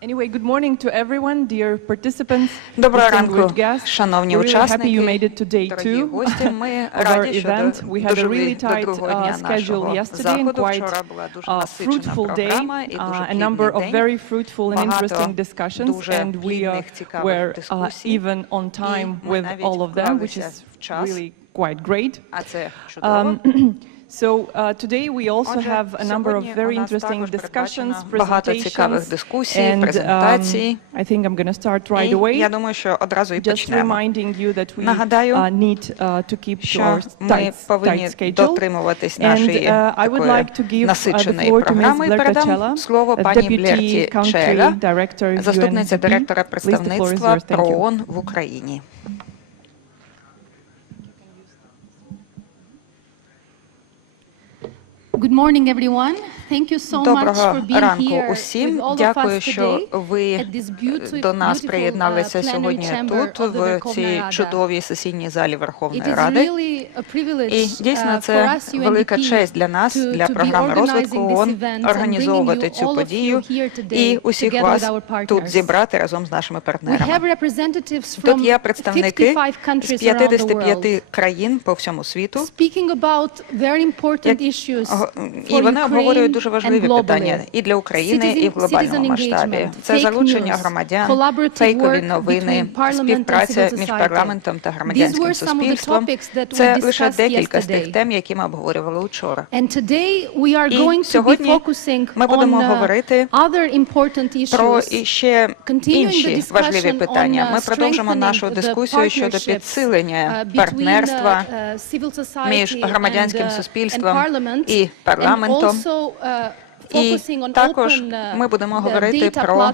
Anyway, good morning to everyone, dear participants, Доброго ранку, distinguished guests. шановні We're really happy учасники, you made it to day дорогі 2 гості. Ми of our раді, що event. We had a дожили really до tight другого дня schedule нашого yesterday and заходу. quite Вчора була дуже насичена fruitful day, програма і дуже a number плідний of день. very fruitful and interesting discussions, дуже and we плідних, цікавих were дискусій. even on time І ми with навіть all of them, which вклалися is в час. really quite great. А це чудово. So today we also have a number of very interesting discussions, presentations, and I think I'm going to start right away. Я думаю, що одразу і Just почнемо. reminding you that we Нагадаю, need to keep to our ми повинні tight schedule. дотримуватись нашої I would like to give насиченої the floor to програми. Ms. Blerta Передам Cela, слово пані Deputy Блерті Country Чела, Director заступниця UNDP. директора Please, the floor is представництва yours. Thank you. ООН в Україні. Good morning, everyone. Thank you so much for being ранку here усім. with all of Дякую, us що today ви at this до нас beautiful приєдналися plenary сьогодні chamber тут, of the в Верховної цій Ради. чудовій сесійній залі It Верховної is Ради. really a privilege І дійсно for це us, велика UNDP, честь для нас, для to be програми розвитку organizing this ООН, event and організовувати bringing you цю all of you подію here today і усіх together вас with our тут partners. зібрати разом з нашими We партнерами. have representatives Тут from є представники 55 з countries around the 55 world країн по всьому світу. speaking about very important issues І for вони обговорюють дуже Ukraine and важливі питання globally. і для України, і в глобальному Citizen масштабі. engagement, Це fake залучення news, громадян, collaborative фейкові work новини, between parliament and співпраця civil між society. парламентом та These громадянським were some of the суспільством. topics that we Це лише discussed декілька з тих yesterday. тем, які ми обговорювали вчора. And today we are І going to be сьогодні focusing ми будемо on говорити other important про issues. іще інші важливі discussion питання. on Ми продовжимо нашу strengthening the дискусію щодо partnerships, підсилення between партнерства civil society між громадянським and суспільством parliament, і парламентом. and also, І також ми будемо говорити про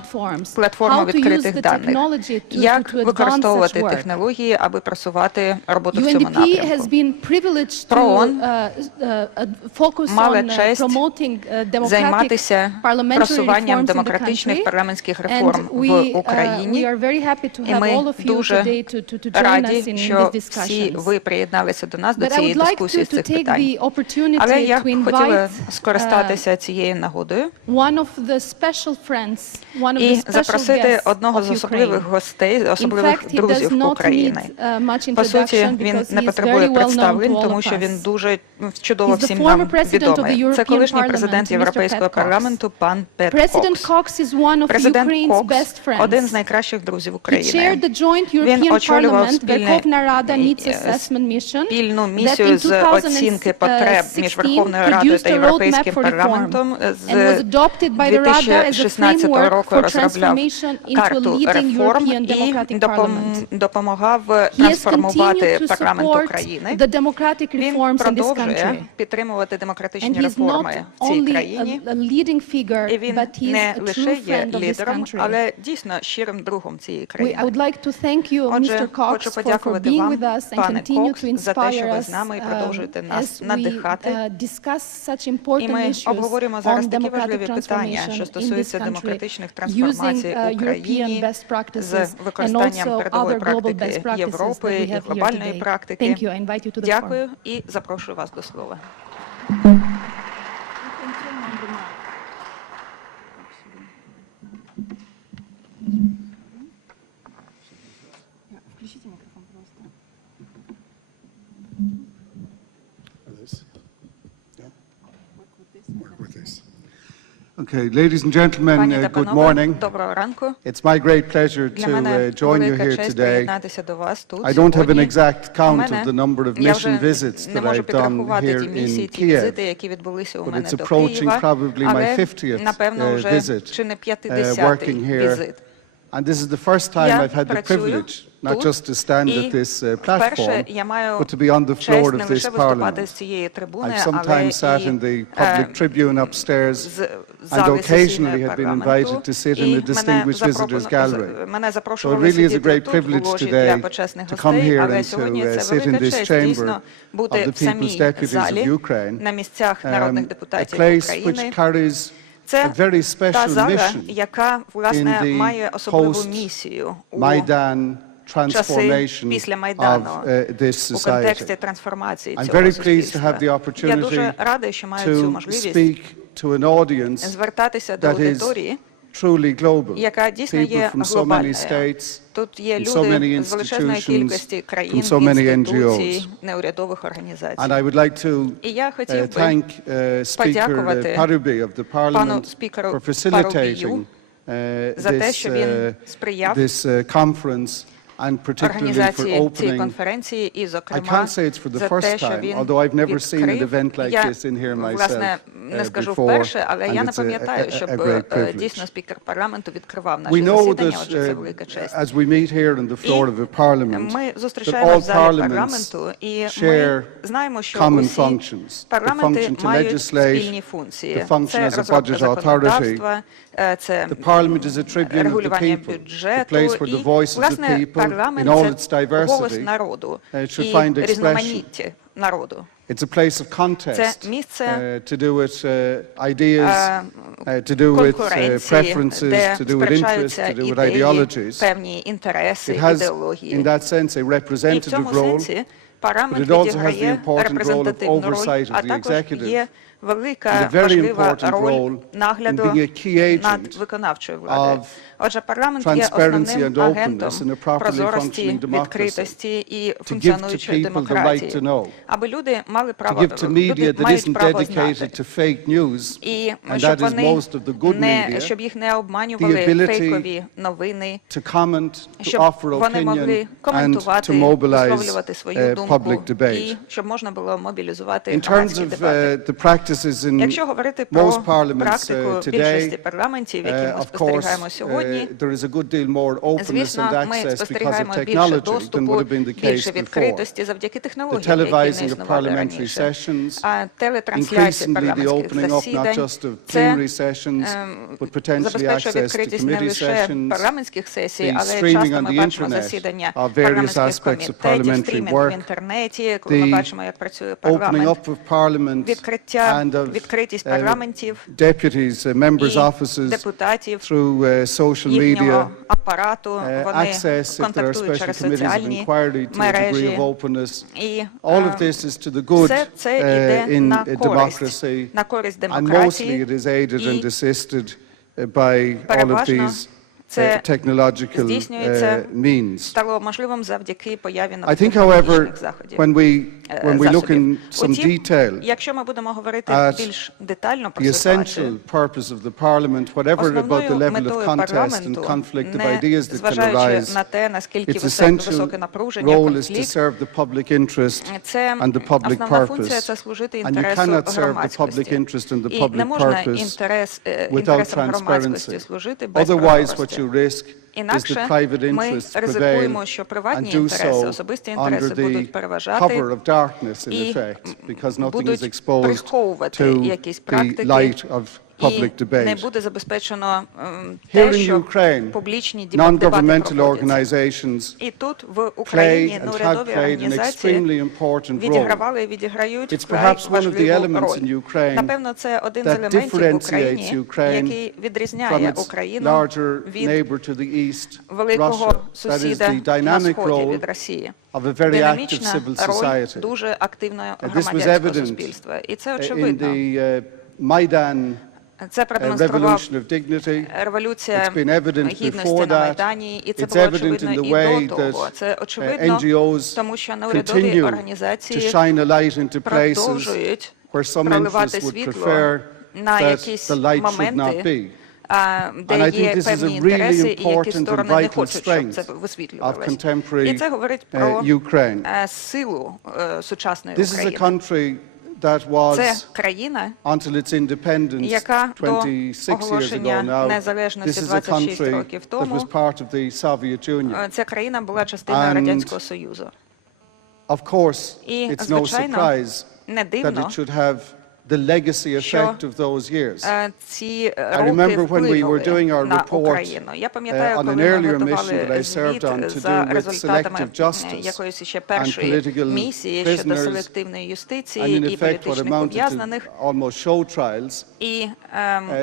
платформу відкритих даних, як використовувати технології, аби просувати роботу в цьому напрямку. ООН мала честь займатися просуванням демократичних парламентських реформ в Україні. І ми дуже раді, що всі ви приєдналися до нас, до цієї дискусії з цих питань. Але я хотіла скористатися цією нагодою і запросити одного з особливих гостей, особливих друзів України. По суті, він не потребує представлень, тому що він дуже чудово всім нам відомий. Це колишній президент Європейського парламенту пан Пет Кокс. Президент Кокс – один з найкращих друзів України. Він очолював спільну місію з оцінки потреб між Верховною Радою та Європейським парламентом з 2016 року розробляв карту реформ і допомагав трансформувати парламент України. Він продовжує підтримувати демократичні реформи в цій країні. І він не лише є лідером, але дійсно щирим другом цієї країни. Отже, хочу подякувати вам, пане Кокс, за те, що ви з нами і продовжуєте нас надихати. І ми обговорюємо зараз такі важливі питання, що стосуються демократичних трансформацій в Україні з використанням передової практики Європи і глобальної практики. Дякую і запрошую вас до слова. Okay, ladies and gentlemen, good morning. It's my great pleasure to join you here today. I don't have an exact count of the number of mission visits that I've done here in Kiev, but it's approaching probably my 50th visit working here. And this is the first time I've had the privilege not just to stand at this platform, but to be on the floor of this parliament. I've sometimes sat in the public tribune upstairs and occasionally have been invited to sit in the distinguished visitors gallery. So it really is a great privilege today to come here and to sit in this chamber of the People's Deputies of Ukraine, a place which carries a very special mission in the post-Maidan transformation of this society. I'm very pleased to have the opportunity to speak to an audience that is truly global. Яка дійсно People є from so many глобальною. states, Тут є from so many люди з величезної institutions, кількості країн, from so many інституцій, неурядових організацій. And I would like to І я хотів би thank Speaker Parubey of the пану Parliament спікеру for facilitating Парубію за те, що він сприяв this conference and particularly for організації цієї opening. конференції і, I зокрема, can't say it's for the за те, first що time, він although I've never seen an відкрив. event like Я, this in here myself власне, не скажу before, вперше, але and я не it's пам'ятаю, щоб a great privilege. дійсно спікер парламенту відкривав We наші know засідання, that отже, це велика честь. as we meet here on the floor of the Parliament, Ми that зустрічаємося all в залі parliaments парламенту, і ми share знаємо, що common усі functions. The парламенти function to мають legislate, спільні функції. the function Це as a розробка budget authority. законодавства, це The Parliament is a tribune of the регулювання people, the бюджету, place where the і, voice of the власне, people, in парламент all its – це голос diversity, народу should і find expression. різноманіття народу. It's a place of contest Це місце to do with ideas, to do with preferences, де to do with interests, сперечаються to do with ідеї, ideologies. певні інтереси, It has, ідеології. in that sense, a І в representative цьому role, сенсі but парламент it also has the відіграє important role of репрезентативну роль, oversight а of the також executive, є and велика, a very важлива important роль role in нагляду being a key над agent виконавчою владою. of Отже, парламент є transparency основним and агентом openness in a properly прозорості, functioning democracy, відкритості і to give to функціонуючої people the right to демократії, know, аби люди мали to право, give to media люди that мають isn't право dedicated знати. to fake news, І and щоб that is вони most of the good media, щоб їх не обманювали ability фейкові новини, to comment, to щоб offer вони могли opinion, and коментувати, to mobilize висловлювати свою думку, public debate. і щоб можна було мобілізувати In terms громадські of дебати. the practices in Якщо говорити про most parliaments практику today, більшості парламентів, які ми of course, спостерігаємо сьогодні, there is a good deal more openness and звісно, ми access because of спостерігаємо більше technology than доступу, would have been the більше case before. відкритості завдяки The технологіям, які не televising of існували parliamentary раніше. sessions, А телетрансляція increasingly the парламентських opening up not засідань just of це plenary sessions, but potentially забезпечує access to відкритість не committee лише sessions, парламентських сесій, the але streaming часто on ми the бачимо internet засідання of various парламентських aspects of комітетів, parliamentary стрімінг в work, інтернеті, коли ми the бачимо, як працює opening парламент, up of parliament відкриття, and of відкритість парламентів deputies, members' і offices депутатів, through social media, їхнього апарату, вони access if there are контактують special через committees of соціальні inquiry to a degree мережі. of openness. І All of this is to the good все це йде in на користь, democracy, на користь and mostly демократії. it is aided and І assisted by all of переважно these це technological здійснюється, means. стало можливим завдяки появі I нових think, however, технологічних заходів. when we look in some Утім, detail якщо ми будемо говорити at більш детально про the ситуацію, essential purpose of the Parliament, whatever about the основною level of метою contest and парламенту, conflict of не ideas that can зважаючи arise, на те, наскільки its високе essential напруження, role is to конфлікт, serve the public interest це and the public основна функція – purpose. це служити And you інтересу cannot serve the public громадськості. interest and the І не public можна purpose without інтересам громадськості transparency. служити без Otherwise, what прозорості. you risk is Інакше that private ми interests prevail ризикуємо, що приватні and do інтереси, so особисті under інтереси будуть the переважати cover of darkness in і effect, because nothing is будуть exposed приховувати to якісь the практики, light of public і не debate. буде забезпечено Here те, in що Ukraine, публічні дебати non-governmental проводяться. organizations І тут в Україні play and have неурядові played an організації extremely important role. відігравали і відіграють It's вкрай perhaps one of the важливу elements in роль. Ukraine Напевно, це один з that елементів в differentiates Україні, Ukraine який from відрізняє its Україну larger від neighbor to the east, великого Russia. That is сусіда the на dynamic сході role від Росії. of a very active Динамічна civil роль society. дуже активного This was громадянського evident суспільства. І це in очевидно. the Майдан Це продемонстрував revolution of dignity. революція It's been evident гідності before на that. Майдані, і це It's було evident очевидно in the і way до that того. Це очевидно, NGOs тому що неурядові continue to організації shine a light into places продовжують where some проливати interests would світло prefer на that якісь the light should not моменти, be. де And I think є this is a певні really інтереси, і які important and сторони не vital хочуть, щоб це strength of висвітлювалося. contemporary І це говорить про Ukraine. силу сучасної This is a України. country that was, Це країна, until its independence яка до 26 years ago оголошення now, this незалежності is a 26 country років that тому, was part of the Soviet Union. ця країна була частиною And Радянського Союзу. Of course, І, it's no звичайно, surprise не that дивно, it should have the legacy що effect of those years. ці I роки remember when we were doing our вплинули на report Україну. Я пам'ятаю, on an коли ми earlier mission готували that I served звіт on to за do with результатами selective justice якоїсь ще and першої political місії щодо prisoners, селективної and юстиції in і effect what політичних amounted to ув'язнених. almost show trials, І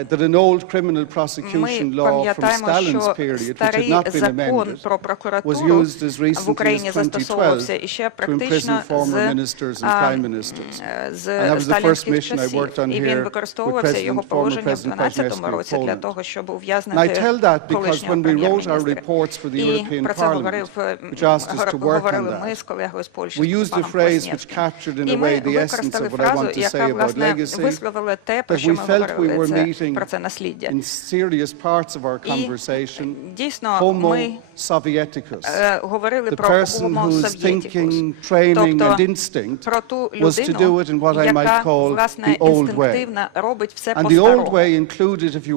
that an old criminal prosecution ми law from пам'ятаємо, Stalin's що period, which had старий not been закон amended, про was прокуратуру used as в recently Україні as застосовувався 2012 і ще to imprison практично former ministers and prime ministers. з And that was the first сталінських mission часів, і він використовувався, його положення в 2012 році для того, щоб ув'язнити колишнього прем'єр-міністра. І про це говорили ми з колегою з Польщі, з паном Кваснєвським. І ми використали фразу, яка, власне, висловила те, про що ми говорили, про це насліддя. І дійсно, ми говорили про homo sovieticus, тобто про ту людину, яка, власне, інстинктивно робить все по-старому.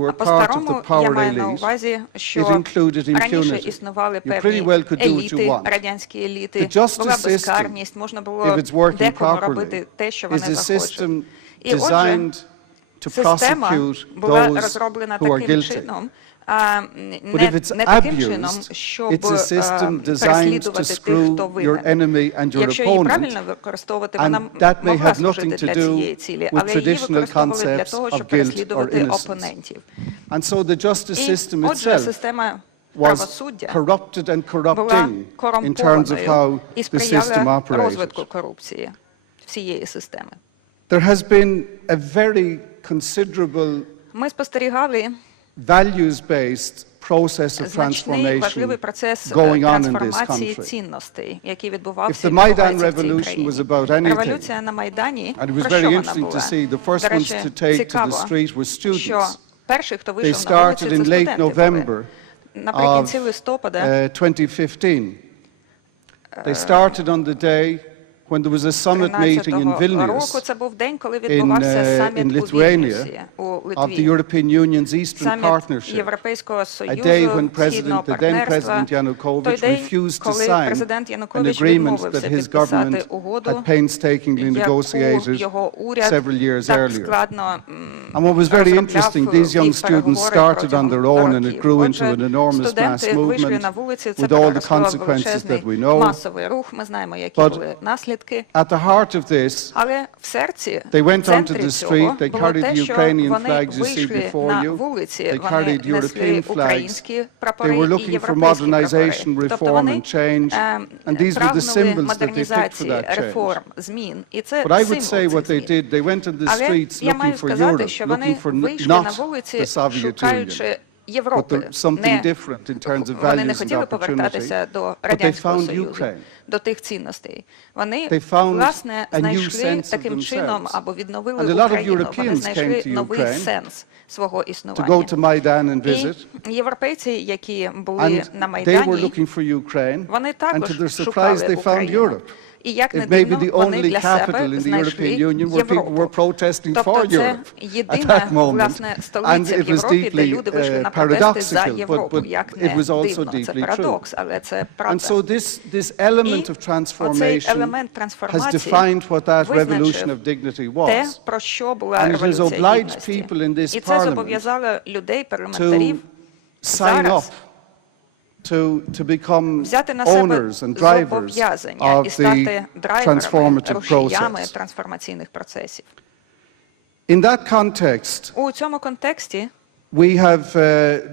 А по-старому я маю на увазі, що раніше існували певні еліти, радянські еліти, була безкарність, можна було декому робити те, що вони захочуть. І отже, система була розроблена таким чином, не таким чином, щоб переслідувати тих, хто винен. Якщо її правильно використовувати, вона могла служити для цієї цілі, але її використовували для того, щоб переслідувати опонентів. І отже, система правосуддя була корумпованою і сприяла розвитку корупції всієї системи. Ми спостерігали значний важливий процес трансформації цінностей, який відбувався і відбувається в цій країні. Революція на Майдані, про що вона була? До речі, цікаво, що перший, хто вийшов на вулиці, це студенти були. Наприкінці листопада 2015. They started on the day when there was a summit meeting in Vilnius in Lithuania of the European Union's Eastern Partnership, a day when the then President Yanukovych refused to sign an agreement that his government had painstakingly negotiated several years earlier. And what was very interesting, these young students started on their own and it grew into an enormous mass movement with all the consequences that we know. But at the heart of this, they went onto the street, they carried the Ukrainian flags you see before you, they carried European flags, they were looking for modernization, reform and change, and these were the symbols that they picked for that change. But I would say what they did, they went on the streets looking for Europe, looking for not the Soviet Union, but something different in terms of values and opportunity. But they found Ukraine. До тих цінностей. Вони, They found власне, a new знайшли sense of таким чином або themselves. відновили And a lot of Україну. Вони Europeans знайшли came to новий Ukraine сенс свого to go існування. to Maidan and visit, І європейці, які були and на they were Майдані, looking for Ukraine, вони and to також their surprise шукали they found Україну. Europe. І як не It may be дивно, the вони only для capital себе in the знайшли European Union where people were Європу. protesting for Тобто це Europe at єдина, that moment. власне, And столиця в it was Європі, де deeply люди вийшли на протести за paradoxical, Європу. but Як it не was also дивно, це deeply true. парадокс, але це And правда. so this element of Оцей transformation елемент has трансформації defined what that revolution визначив of dignity те, was. про що була And it has революція obliged гідності. people in this І це parliament зобов'язало людей, парламентарів, sign зараз up to become взяти на себе owners and drivers зобов'язання і of стати the драйверами, transformative рушіями process. трансформаційних процесів. In that context, У цьому контексті we have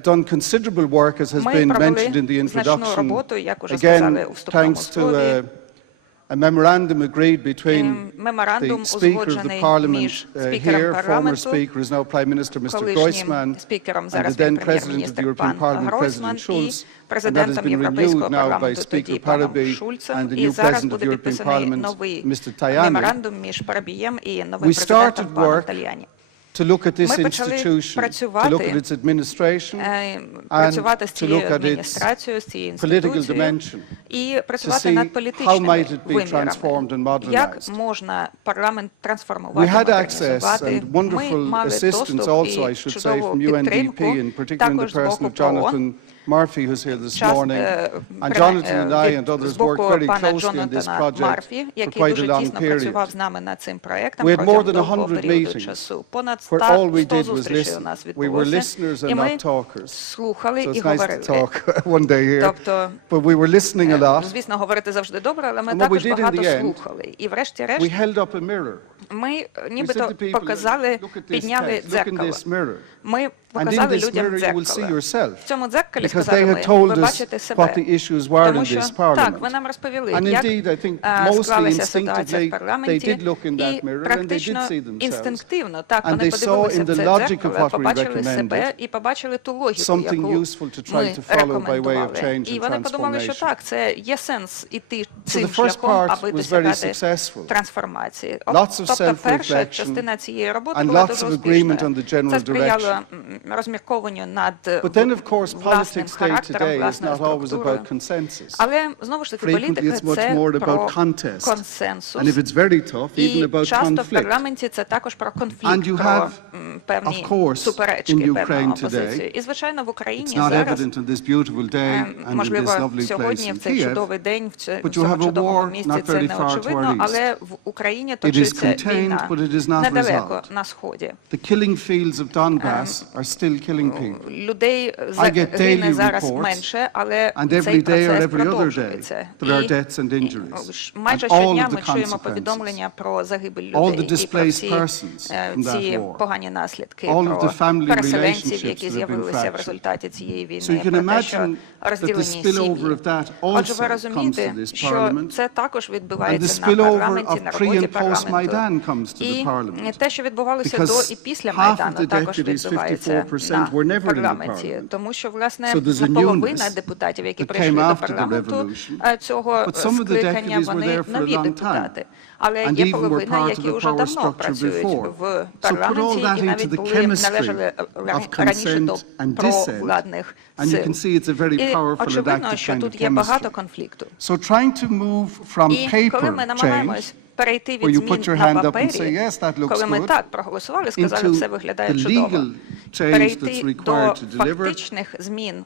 done considerable work, as has ми been mentioned провели in the значну introduction, роботу, як уже сказали again, у вступному thanks to слові. a memorandum agreed between Меморандум the Speaker of the узгоджений Parliament між here, спікером former парламенту, Speaker, is now Prime Minister Mr. колишнім Groisman, спікером, and the зараз then він President of the прем'єр-міністр European пан Parliament, Гройсман, President і Schulz, and that has президентом been Європейського renewed now by парламенту тоді Speaker паном Parabey Шульцем, and the і new зараз President of буде the European підписаний Parliament, новий Mr. Tajani. меморандум між Парабієм і новим We started президентом паном work Тальяні. to look at this Ми почали institution, to look at працювати, its administration, працювати з to цією look at its адміністрацією, з цією political інституцією, dimension, і to працювати see над how політичними might it be transformed and вимірами. Як modernized. можна парламент We трансформувати, had access модернізувати. and Ми wonderful мали assistance доступ also, I і should say, чудову from UNDP, підтримку, and particularly in також the з person боку of ПРО. Jonathan Murphy, who's here this morning. And Jonathan and I and others з worked боку very пана closely on this Джонатана project Марфі, for який quite a дуже long тісно працював period. з нами над цим проєктом We had more протягом than довгого 100 періоду meetings часу. Понад where all we 100 did was зустрічей у listen. нас We were відбулося, listeners і and ми not talkers. слухали So і it's nice to говорили. talk one day here, Тобто, but we were listening a lot. звісно, говорити завжди добре, але ми And what we також did in багато the end, слухали. І врешті-решт We held up a mirror. ми We said нібито to people, показали, look at this підняли text, look in дзеркало. this mirror. Ми показали людям дзеркало. В цьому дзеркалі, сказали ми, ви бачите себе. Тому що, так, ви нам розповіли, як склалася ситуація в парламенті, і практично інстинктивно, так, вони подивилися в це дзеркало, побачили себе і побачили ту логіку, яку ми рекомендували. І вони подумали, що так, це є сенс іти цим шляхом, аби досягати трансформації. Тобто перша частина цієї роботи була дуже успішною. Це сприяло розміркованню над власним характером, власною структурою. Але, знову ж таки, політика – це про консенсус. І часто в парламенті це також про конфлікт, про певні суперечки, певну опозицію. І, звичайно, в Україні зараз, можливо, сьогодні, в цей чудовий день, в цьому чудовому місці це не очевидно, але в Україні точиться війна недалеко на Сході. Людей гине зараз менше, але цей процес продовжується. І майже щодня ми чуємо повідомлення про загибель людей і про ці погані наслідки, про переселенців, які з'явилися в результаті цієї війни, про те, що розділені сім'ї. Отже, ви розумієте, що це також відбувається на парламенті, на роботі парламенту. І те, що відбувалося до і після Майдану, також відбувається на парламенті. Тому що, власне, половина депутатів, які прийшли до парламенту цього скликання, вони нові депутати. Але є половина, які вже давно працюють в парламенті і навіть належали раніше до провладних сил. І очевидно, що тут є багато конфлікту. І коли ми намагаємось перейти від змін на папері, коли ми так проголосували, сказали, все виглядає чудово, перейти до фактичних змін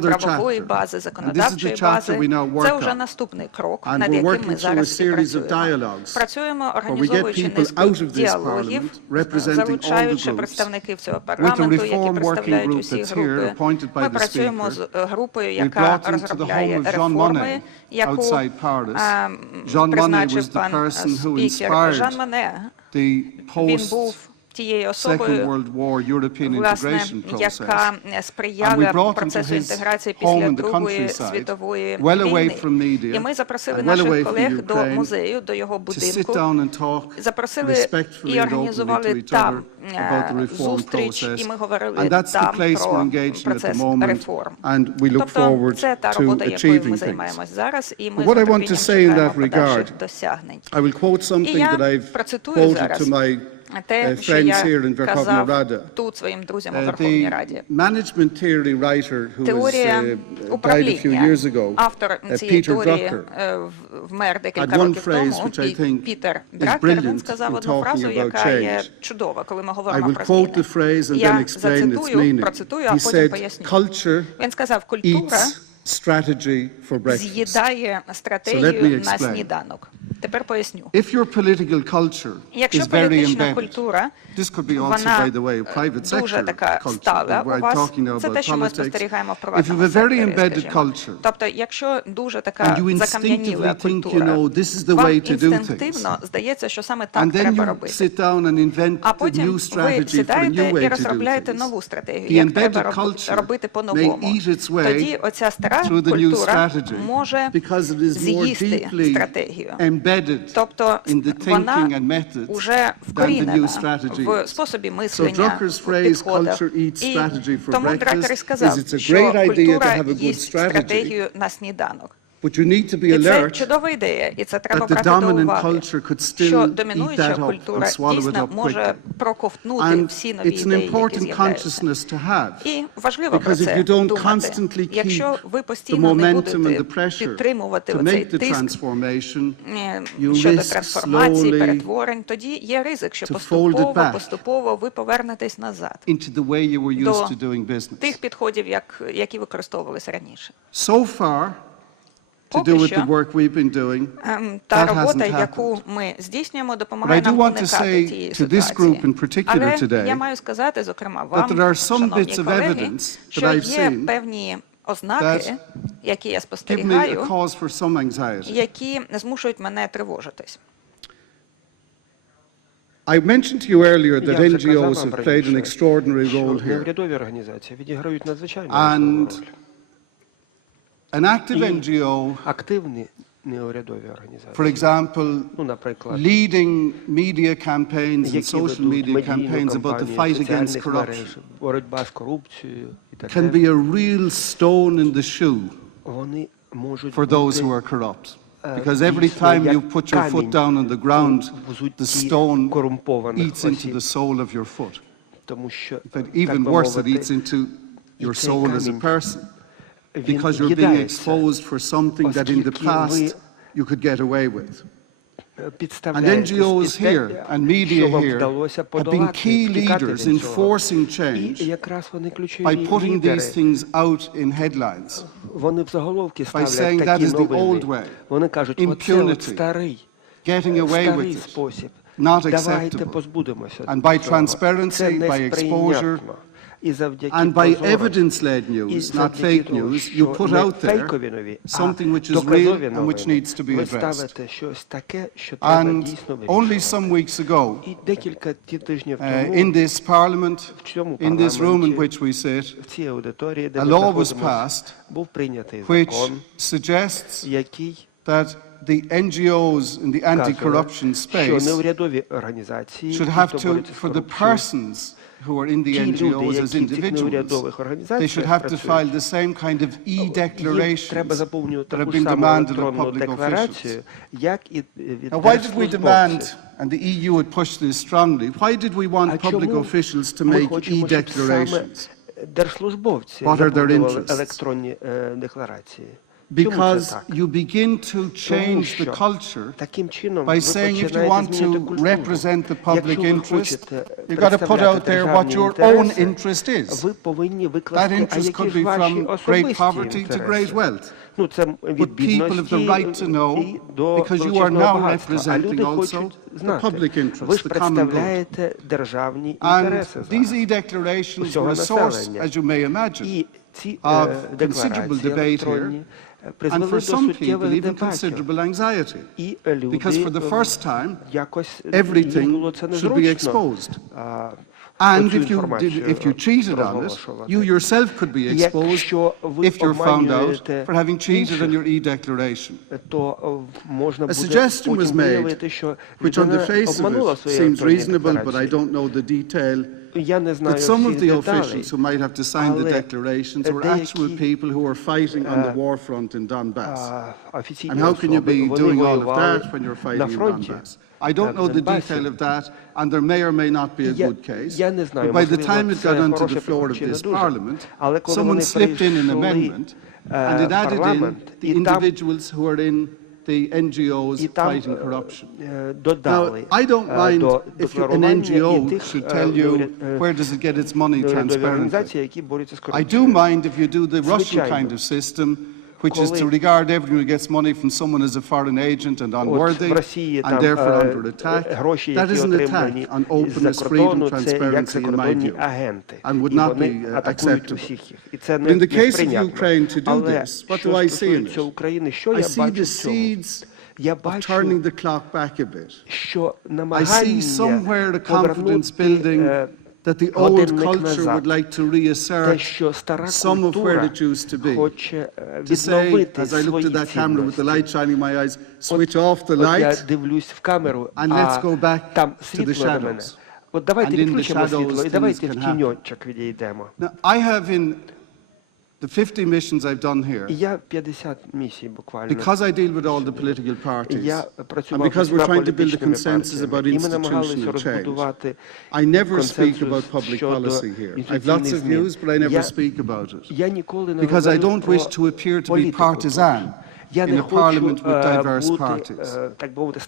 правової бази, законодавчої бази, це вже наступний крок, над яким ми зараз всі працюємо. Працюємо, організовуючи низку діалогів, залучаючи представників цього парламенту, які представляють усі групи. Ми працюємо з групою, яка розробляє реформи, яку призначив пан спікер Жан Моне. Він був тією особою, власне, яка сприяла процесу інтеграції після Другої світової війни. І ми запросили наших колег до музею, до його будинку, запросили і організували там зустріч, і ми говорили там про процес реформ. Тобто це та робота, якою ми займаємось зараз, і ми з нетерпінням чекаємо подальших досягнень. І я процитую зараз те, що я казав тут своїм друзям у Верховній Раді. Теорія управління. Автор цієї теорії вмер декілька років тому, і Пітер Дракер, він сказав одну фразу, яка є чудова, коли ми говоримо про зміни. Я зацитую, процитую, а потім поясню. Він сказав, культура з'їдає стратегію на сніданок. Тепер поясню. Якщо політична культура, вона дуже така стала у вас, це те, що ми спостерігаємо в приватному секторі, скажімо. Тобто, якщо дуже така закам'яніла культура, вам інстинктивно здається, що саме так треба робити. А потім ви сідаєте і розробляєте нову стратегію, як треба робити по-новому. Тоді оця стара культура може з'їсти стратегію. Тобто вона вже вкорінена в способі мислення, в підходах. І тому Дракер і сказав, що культура їсть стратегію на сніданок. І це чудова ідея, і це треба брати до уваги, що домінуюча культура дійсно може проковтнути всі нові ідеї, які з'являються. І важливо про це думати. Якщо ви постійно не будете підтримувати оцей тиск щодо трансформації, перетворень, тоді є ризик, що поступово ви повернетесь назад до тих підходів, які використовувалися раніше. Поки що та робота, яку ми здійснюємо, допомагає нам уникати тієї ситуації. Але я маю сказати, зокрема вам, шановні колеги, що є певні ознаки, які я спостерігаю, які змушують мене тривожитись. I mentioned to you earlier that NGOs have played an extraordinary role here. And an active NGO, for example, leading media campaigns and social media campaigns about the fight against corruption, can be a real stone in the shoe for those who are corrupt. Because every time you put your foot down on the ground, the stone eats into the sole of your foot. But even worse, it eats into your soul as a person. Because you're being exposed for something that in the past you could get away with. And NGOs here and media here have been key leaders in forcing change by putting these things out in headlines, by saying that is the old way, impunity, getting away with it, not acceptable, and by transparency, by exposure, and by evidence-led news, not fake news, you put out there something which is real and which needs to be addressed. And only some weeks ago, in this Parliament, in this room in which we sit, a law was passed which suggests that the NGOs in the anti-corruption space should have to, for the persons who are in the NGOs as individuals, they should have to file the same kind of e-declarations that have been demanded of public officials. Now, why did we demand, and the EU would push this strongly, why did we want public officials to make e-declarations? What are their interests? Because you begin to change the culture by saying if you want to represent the public interest, you've got to put out there what your own interest is. That interest could be from great poverty to great wealth. But people have the right to know, because you are now representing also the public interest, the common good. And these e-declarations were a source, as you may imagine, of considerable debate here, and for some people even considerable anxiety, because for the first time everything should be exposed. And if you cheated on it, you yourself could be exposed if you're found out for having cheated on your e-declaration. A suggestion was made, which on the face of it seems reasonable, but I don't know the detail, that some of the officials who might have to sign the declarations were actual people who were fighting on the war front in Donbass. And how can you be doing all of that when you're fighting in Donbass? I don't know the detail of that, and there may or may not be a good case. But by the time it got onto the floor of this Parliament, someone slipped in an amendment, and it added in the individuals who are in the NGOs fighting corruption. Now, I don't mind if an NGO should tell you where does it get its money transparently. I do mind if you do the Russian kind of system, which is to regard everyone who gets money from someone as a foreign agent and unworthy, and therefore under attack. That is an attack on openness, freedom, transparency, in my view, and would not be acceptable. In the case of Ukraine, to do this, what do I see in it? I see the seeds of turning the clock back a bit. I see somewhere the confidence building that the old culture would like to reassert some of where it used to be. To say, as I looked at that camera with the light shining in my eyes, switch off the light and let's go back to the shadows. And in the shadows, things can happen. Now, I have in the 50 missions I've done here, because I deal with all the political parties, and because we're trying to build a consensus about institutional change, I never speak about public policy here. I have lots of views, but I never speak about it, because I don't wish to appear to be partisan in a parliament with diverse parties.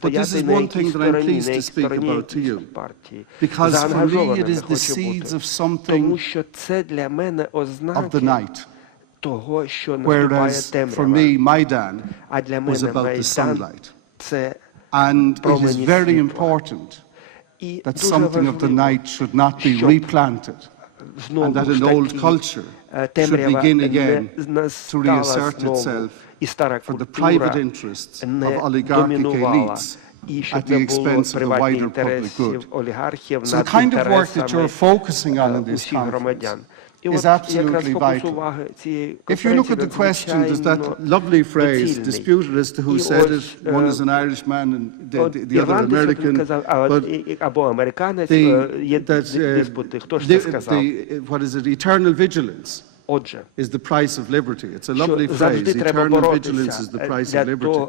But this is one thing that I'm pleased to speak about to you, because for me it is the seeds of something of the night. Whereas for me, Maidan was about the sunlight. And it is very important that something of the night should not be replanted, and that an old culture should begin again to reassert itself for the private interests of oligarchic elites at the expense of the wider public good. So the kind of work that you're focusing on in this conference is absolutely vital. If you look at the question, there's that lovely phrase, disputed as to who said it. One is an Irishman and the other American. But what is it? Eternal vigilance is the price of liberty. It's a lovely phrase. Eternal vigilance is the price of liberty.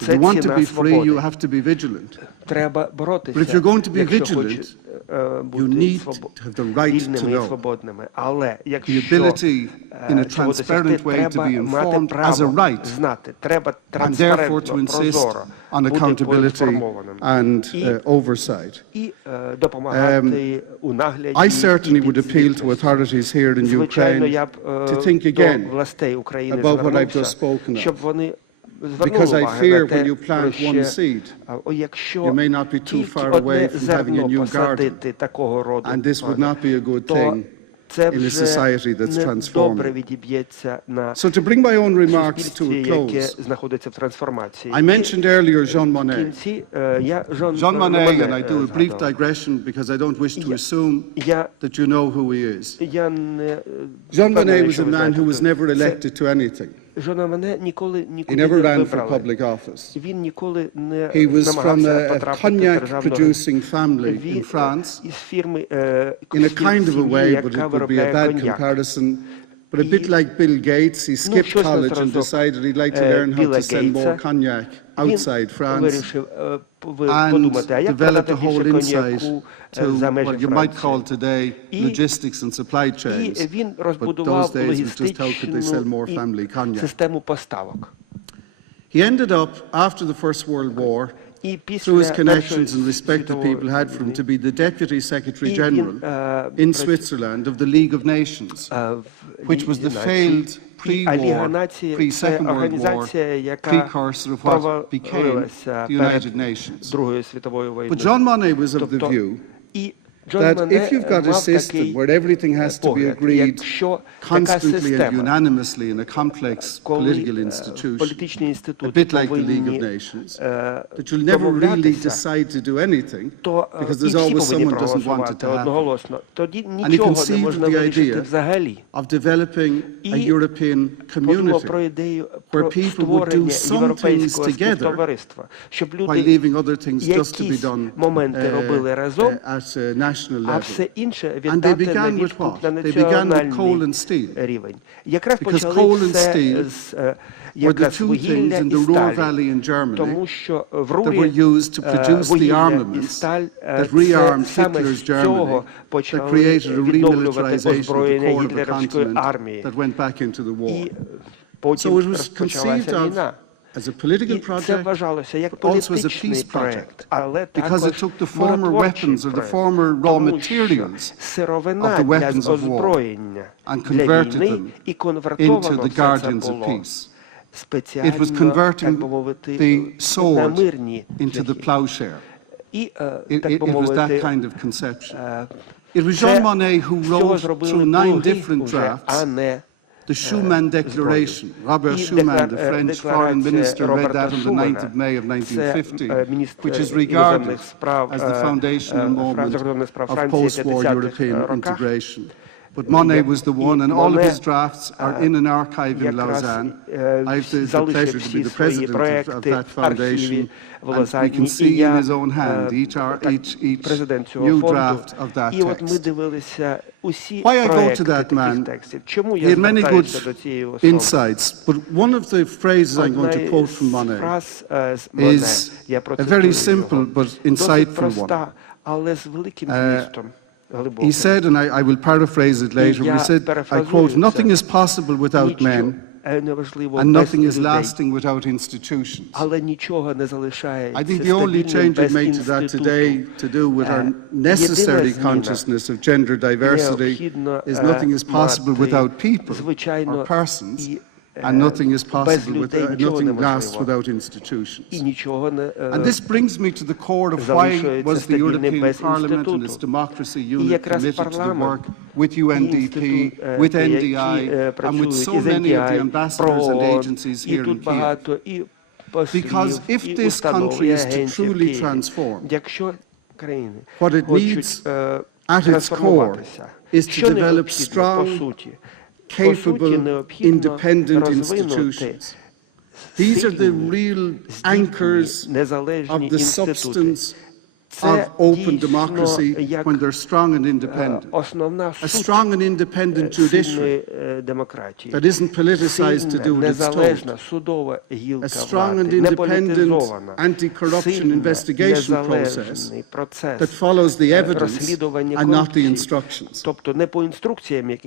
If you want to be free, you have to be vigilant. But if you're going to be vigilant, you need to have the right to know, the ability in a transparent way to be informed as a right, and therefore to insist on accountability and oversight. I certainly would appeal to authorities here in Ukraine to think again about what I've just spoken of. Because I fear when you plant one seed, you may not be too far away from having a new garden. And this would not be a good thing in a society that's transforming. So to bring my own remarks to a close, I mentioned earlier Jean Monnet. Jean Monnet, and I do a brief digression because I don't wish to assume that you know who he is. Jean Monnet was a man who was never elected to anything. He never ran for public office. He was from a cognac-producing family in France, in a kind of a way, but it would be a bad comparison. But a bit like Bill Gates, he skipped college and decided he'd like to learn how to sell more cognac outside France, and developed a whole insight to what you might call today logistics and supply chains. But those days it was just how could they sell more family cognac. He ended up, after the First World War, through his connections and respect that people had for him, to be the Deputy Secretary General in Switzerland of the League of Nations, which was the failed pre-war, pre-Second World War precursor of what became the United Nations. But Jean Monnet was of the view that if you've got a system where everything has to be agreed constantly and unanimously in a complex political institution, a bit like the League of Nations, that you'll never really decide to do anything because there's always someone who doesn't want it to happen. And he conceived of the idea of developing a European community where people would do some things together while leaving other things just to be done at national level. And they began with what? They began with coal and steel. Because coal and steel were the two things in the Ruhr Valley in Germany that were used to produce the armaments that rearmed Hitler's Germany, that created a remilitarization of the core of the continent that went back into the war. So it was conceived of as a political project, but also as a peace project, because it took the former weapons or the former raw materials of the weapons of war and converted them into the guardians of peace. It was converting the sword into the plowshare. It was that kind of conception. It was Jean Monnet who wrote through 9 different drafts the Schuman Declaration. Robert Schuman, the French foreign minister, read that on the 9th of May of 1950, which is regarded as the foundational moment of post-war European integration. But Monnet was the one, and all of his drafts are in an archive in Lausanne. I have the pleasure to be the president of that foundation, and we can see in his own hand each new draft of that text. Why I go to that man, he had many good insights, but one of the phrases I'm going to quote from Monnet is a very simple but insightful one. He said, and I will paraphrase it later, he said, I quote, "Nothing is possible without men, and nothing is lasting without institutions." I think the only change we've made to that today to do with our necessary consciousness of gender diversity is nothing is possible without people or persons, and nothing is possible nothing lasts without institutions. And this brings me to the core of why was the European Parliament and its democracy unit committed to the work with UNDP, with NDI, and with so many of the ambassadors and agencies here in Kiev. Because if this country is to truly transform, what it needs at its core is to develop strong, capable, independent institutions. These are the real anchors of the substance of open democracy when they're strong and independent. A strong and independent judiciary that isn't politicized to do what it's told. A strong and independent anti-corruption investigation process that follows the evidence and not the instructions.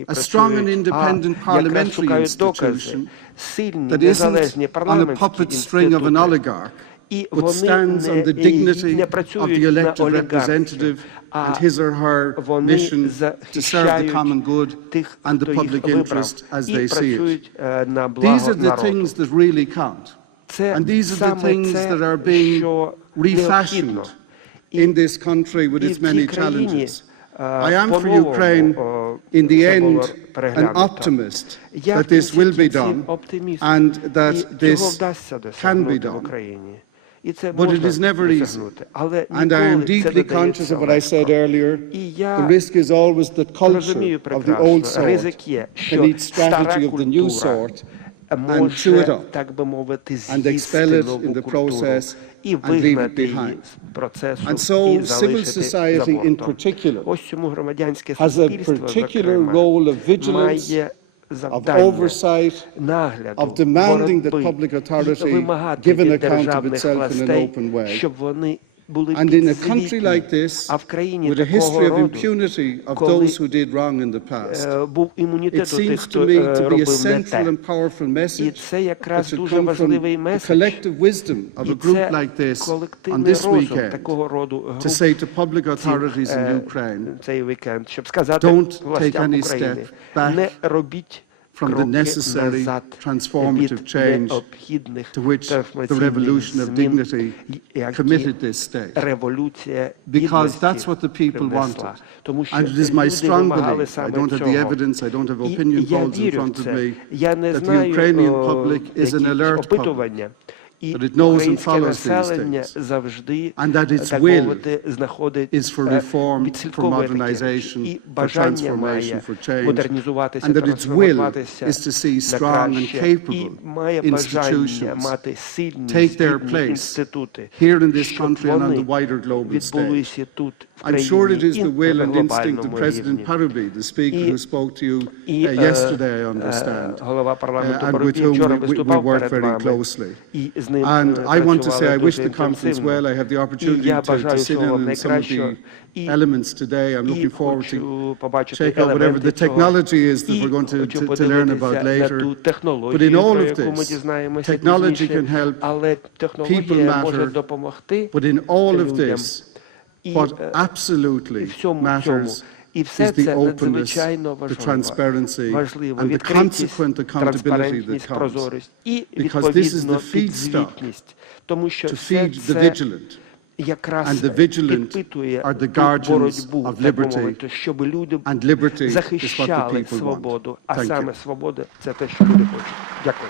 A strong and independent parliamentary institution that isn't on a puppet string of an oligarch, but stands on the dignity of the elected representative and his or her mission to serve the common good and the public interest as they see it. These are the things that really count. And these are the things that are being refashioned in this country with its many challenges. I am for Ukraine, in the end, an optimist that this will be done and that this can be done. But it is never easy. And I am deeply conscious of what I said earlier. The risk is always that culture of the old sort can eat strategy of the new sort and chew it up and expel it in the process and leave it behind. And so civil society in particular has a particular role of vigilance, of oversight, of demanding that public authority give an account of itself in an open way. And in a country like this, with a history of impunity of those who did wrong in the past, it seems to me to be a central and powerful message that should come from the collective wisdom of a group like this on this weekend to say to public authorities in Ukraine, don't take any step back from the necessary transformative change to which the revolution of dignity committed this state. Because that's what the people wanted. And it is my strong belief, I don't have the evidence, I don't have opinion polls in front of me, that the Ukrainian public is an alert public, that it knows and follows these things, and that its will is for reform, for modernization, for transformation, for change, and that its will is to see strong and capable institutions take their place here in this country and on the wider global stage. I'm sure it is the will and instinct of President Parabi, the speaker who spoke to you yesterday, I understand, and with whom we work very closely. And I want to say I wish the conference well. I have the opportunity to sit in on some of the elements today. I'm looking forward to check out whatever the technology is that we're going to learn about later. But in all of this, technology can help, people matter, but in all of this, what absolutely matters is the openness, the transparency, and the consequent accountability that comes. Because this is the feedstock to feed the vigilant. And the vigilant are the guardians of liberty, and liberty is what the people want. Thank you.